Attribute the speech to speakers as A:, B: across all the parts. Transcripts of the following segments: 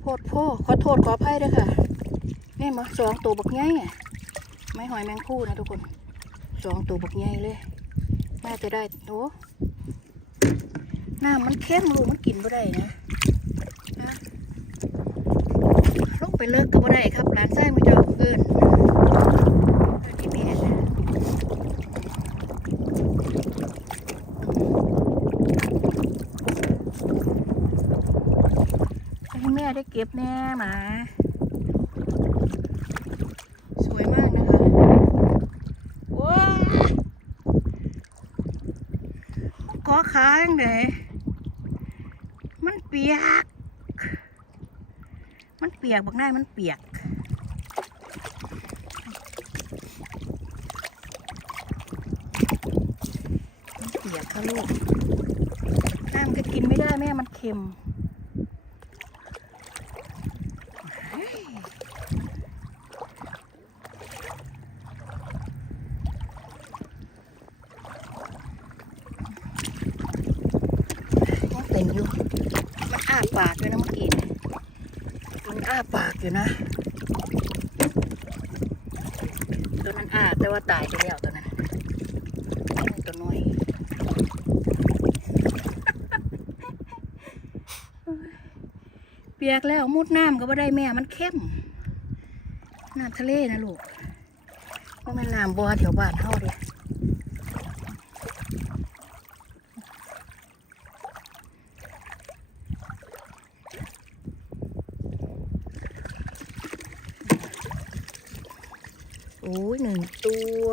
A: โพดโพขอโทษขออภัยด้วยค่ะนี่มาสองตัวบักไงไม่หอยแมงคู่นะทุกคนสองตัวบักไงเลยน่าจะได้โอ้น้ำมันเข้มลูกมันกินบ่ได้นะนะลงไปเลิกก็บ่ได้ครับร้านไส้มือเจ้าเอินเอิ้น GPS นะให้แม่ได้เก็บแน่หมา สวยมากนะคะว้าขอค้างเลยมันเปียก มันเปียกบอกได้มันเปียกมันเปียกค่ะลูกน้ำก็กินไม่ได้แม่มันเค็ม ยังเป็นอยู่ มันอ้าปากอยู่นะเมื่อกี้เนี่ยมัน อ้าปากอยู่นะ ตัวนั้นอ้าแต่ว่าตายไปแล้วตัวนั้นตัวน้อยเปียกแล้วมุดน้ำก็บ่ได้แม่มันเข้มน้ำทะเลนะลูกว่ามันน้ำบัวแถวบ้านเฮาเด้โอ้ยหนึ่งตัว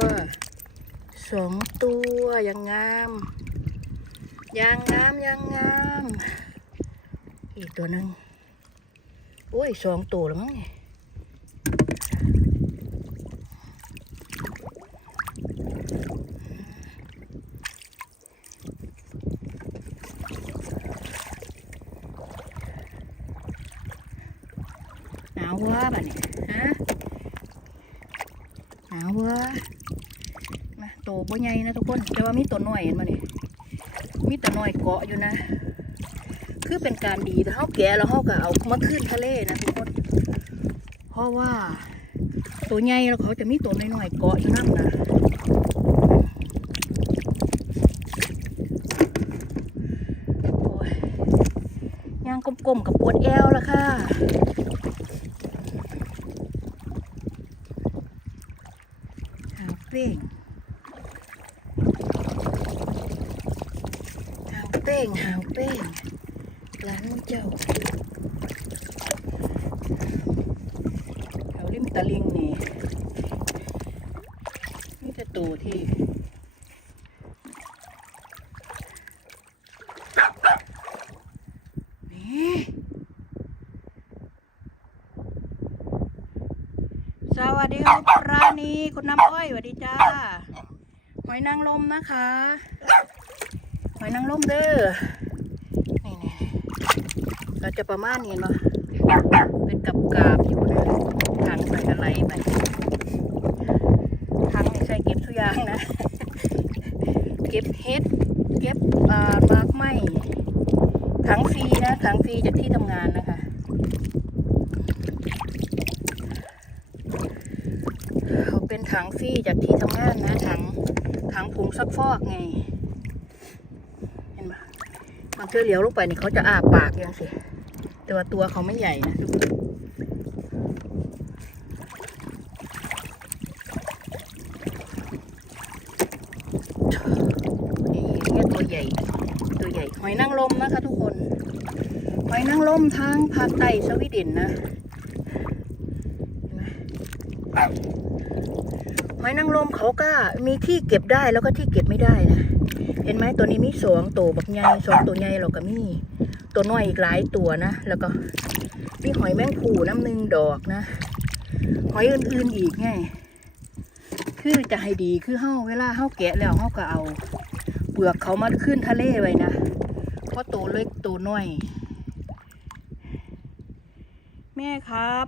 A: สองตัวยังงามยังงามยังงามอีกตัวหนึ่งโอ้ยสองตัวแล้วมั้งเนี่ยหนาววะบ้านี่ฮะ มาโตบ่ใหญ่นะทุกคน แต่ว่ามีตัวน้อยเห็นมาเนี่ยมีตัวน้อยเกาะอยู่นะ คือเป็นการดีแต่เขาแก่แล้วเขาก็เอามาขึ้นทะเลนะทุกคน เพราะว่า ตัวใหญ่แล้วเขาจะมีตัวน้อยๆเกาะอยู่น้ำนะย่างกลมๆกับปวดแอวละค่ะ หางเป้งหางเป้งหางเป้งร้านเจ้าแถวริมตะลิงนี่นี่จะตัวที่นี่ส วัสดีครับร้านนี้คุณน้ำอ้อยสวัสดีจ้าหอยนางรมนะคะหอยนางรมเด้อนี่นี่เราจะประมาณนี้เนาะเป็นกับกาบอยู่นะถังใส่อะไรไปถังนี่ใส่เก็บทุกอย่างนะ เก็บเห็ด เก็บอ่ามากไม้ถังฟรีนะถังฟรีจากที่ทำงานนะคะ เขาเป็น ถังฟรีจากที่ทำงานนะถังถังผงซักฟอกไง เห็นปะมันเธอเหลียวลงไปนี่เขาจะอ้าปากยังสิแต่ว่าตัวเขาไม่ใหญ่นะทุกคนนี่เนี่ยตัวใหญ่ ตัวใหญ่หอยนางรมนะคะทุกคนหอยนางรมทางภาคใต้สวีเดนนะหอ ยนางรมเขาก็มีที่เก็บได้แล้วก็ที่เก็บไม่ได้นะ เห็นไหมตัวนี้มีสองตัวบักใหญ่สองตัวใหญ่เราก็มี ตัวน้อยอีกหลายตัวนะ แล้วก็มีหอยแมงผูน้ำหนึ่งดอกนะ หอยอื่นๆอีกไง คือจะให้ดีคือเฮาเวลาเฮาแกะแล้วเฮาก็เอา เปลือกเขามาขึ้นทะเลไว้นะ เพราะตัวเล็กตัวน้อย แม่ครับ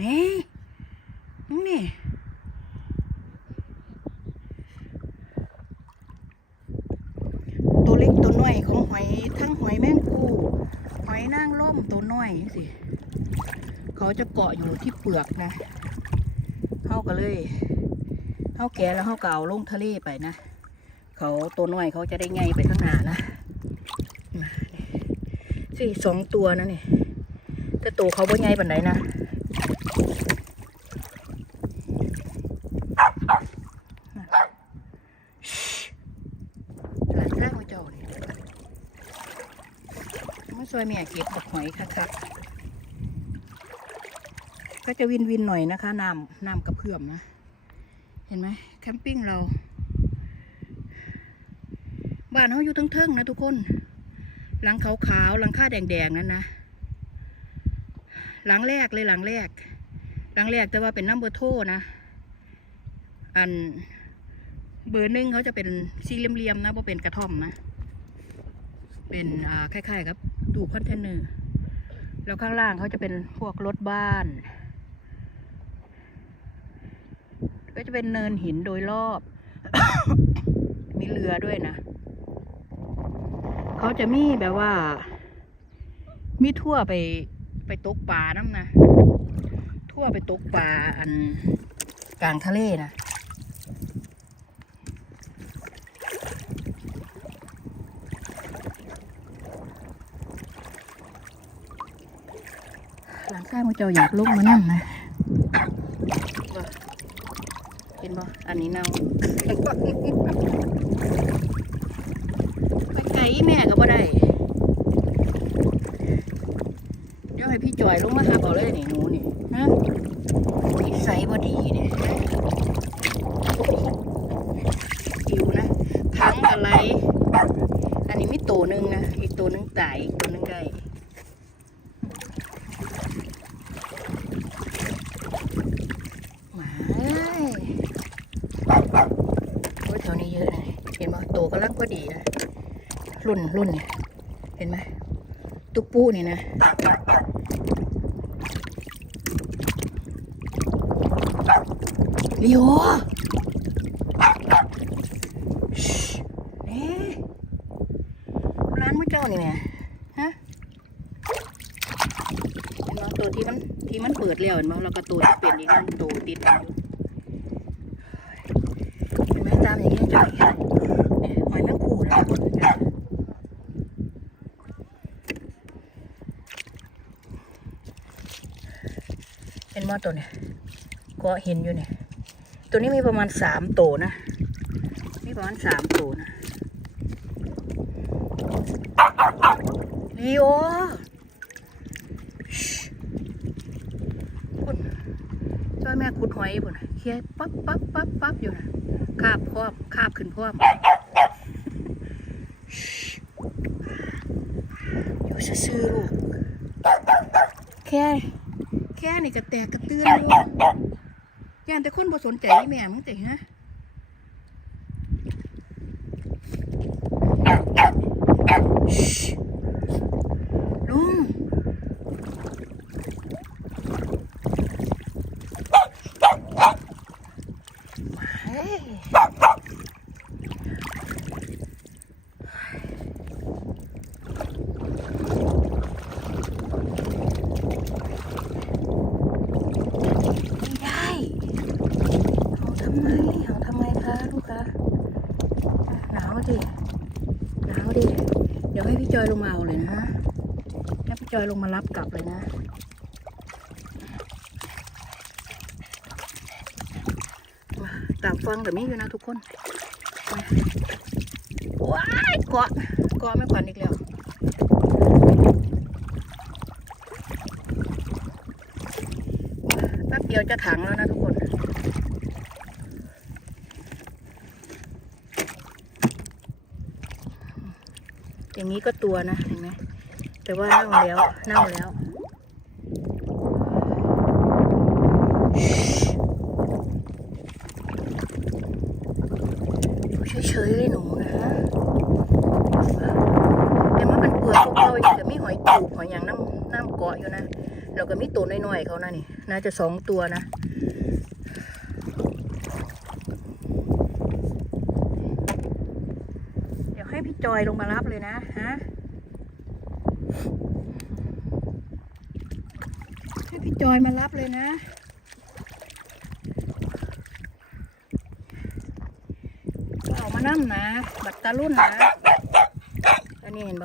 A: นี่ นี่ตัวเล็กตัวน้อยของหอยทั้งหอยแมงคู่มตัวน้อยสิเขาจะเกาะอยู่ที่เปลือกนะเขาก็เลยเขาแก่แล้วเขาเก็เอาลงทะเลไปนะเขาตัวน้อยเขาจะได้ไงไปข้างหน้านะมานี่สิสองตัวนะนี่แต่ตัวเขาบ่ไงปันไหนนะหลานข้างมาเจ้านี่ มาซอยแม่เก็บบักหอยคักๆก็จะวินวินๆหน่อยนะคะน้ำน้ำกระเพื่อมนะ เห็นไหมแคมปิ้งเรา บ้านเขาอยู่ทั้งเทิงนะทุกคน หลังขาวๆหลังคาแดงๆนั่นนะหลังแรกเลยหลังแรก หลังแรกแต่ว่าเป็นน้ำเบอร์โทนะ อันเบอร์หนึ่งเขาจะเป็นสี่เหลี่ยมๆนะเพราะเป็นกระท่อมนะ เป็นอ่าคล้ายๆครับ ดูคอนเทนเนอร์ แล้วข้างล่างเขาจะเป็นพวกรถบ้าน ก็จะเป็นเนินหินโดยรอบ มีเรือด้วยนะ เขาจะมีแบบว่า มีทั่วไปไปตกปลาน้ำนะ ทั่วไปตกปลาอันกลางทะเลนะ หลังข้างมัน เจ้าอยากลุกมานั่งนะบ่เห็นบ่อันนี้เน่าไปไกลอีแม่ก็บ่ได้เดี๋ยวให้พี่จอยลงมาหาเอาเลยนี่หนูนี่ฮะนิสัยบ่ดีเนี่ยฮะหิวนะพังอะไร อันนี้มีตัวหนึ่งนะ อีกตัวหนึ่งตายอีกตัวหนึ่งได้ หมาเอ้ยโอ้ยแถวนี้เยอะนะเห็นไหมโตกำลังพอ ดีนะ รุ่นรุ่นเนี่ย เห็นไหมตุ๊กปูนี่นะ ลิโอชินี่ร้านมือเจ้านี่แหม่ฮะเห็นไหมตัวที่มันที่มันเปิดแล้วเห็นไหมแล้วก็ตัวที่เป็นอีกนั่นตัวติดอยู่เห็นไหมตามอย่างนี้จ่อยเนี่ยหอยแมงคู่นะทุกคน เห็นไหมตัวเนี่ยก็เห็นอยู่เนี่ยตัวนี้มีประมาณสามตัวนะ มีประมาณสามตัวนะลีโอพุ่นจ้อยแม่ขุดหอยพุ่นเคียปั๊บปั๊บปั๊บปั๊บอยู่นะคาบพร้อมคาบขึ้นพร้อมอยู่ซื่อๆลูกแค่ แค่นี่ก็แตกกระเตือนอยู่ย่านแต่คนบ่สนใจแม่มึงแต่ฮะลุงเฮ้ยไม่ได้ เอาทำไม เอาทำไมคะลูกคะอะหนาวดิ หนาวดิ เดี๋ยวให้พี่จอยลงมาเอาเลยนะฮะให้พี่จอยลงมารับกลับเลยนะตามฟังแบบนี้อยู่นะทุกคนว้ายเกาะเกาะไม่ขวัญอีกแล้วแป๊บเดียวจะถังแล้วนะทุกคน อย่างนี้ก็ตัวนะเห็นไหมแต่ว่าเน่าแล้วเน่าแล้วอยู่เฉยๆเลยหนูนะแต่มันเป็นเปลือกของเขาอีกแต่มีหอยจูบหอยอย่างน้ำน้ำเกาะอยู่นะแล้วก็มีตัวน้อยๆเขานะนี่น่าจะสองตัวนะ เดี๋ยวให้พี่ จอยลงมารับเลยนะฮะให้พี่จอยมารับเลยนะ เอามานั่นะ บัตรตารุ่นนะอันนี้เห็น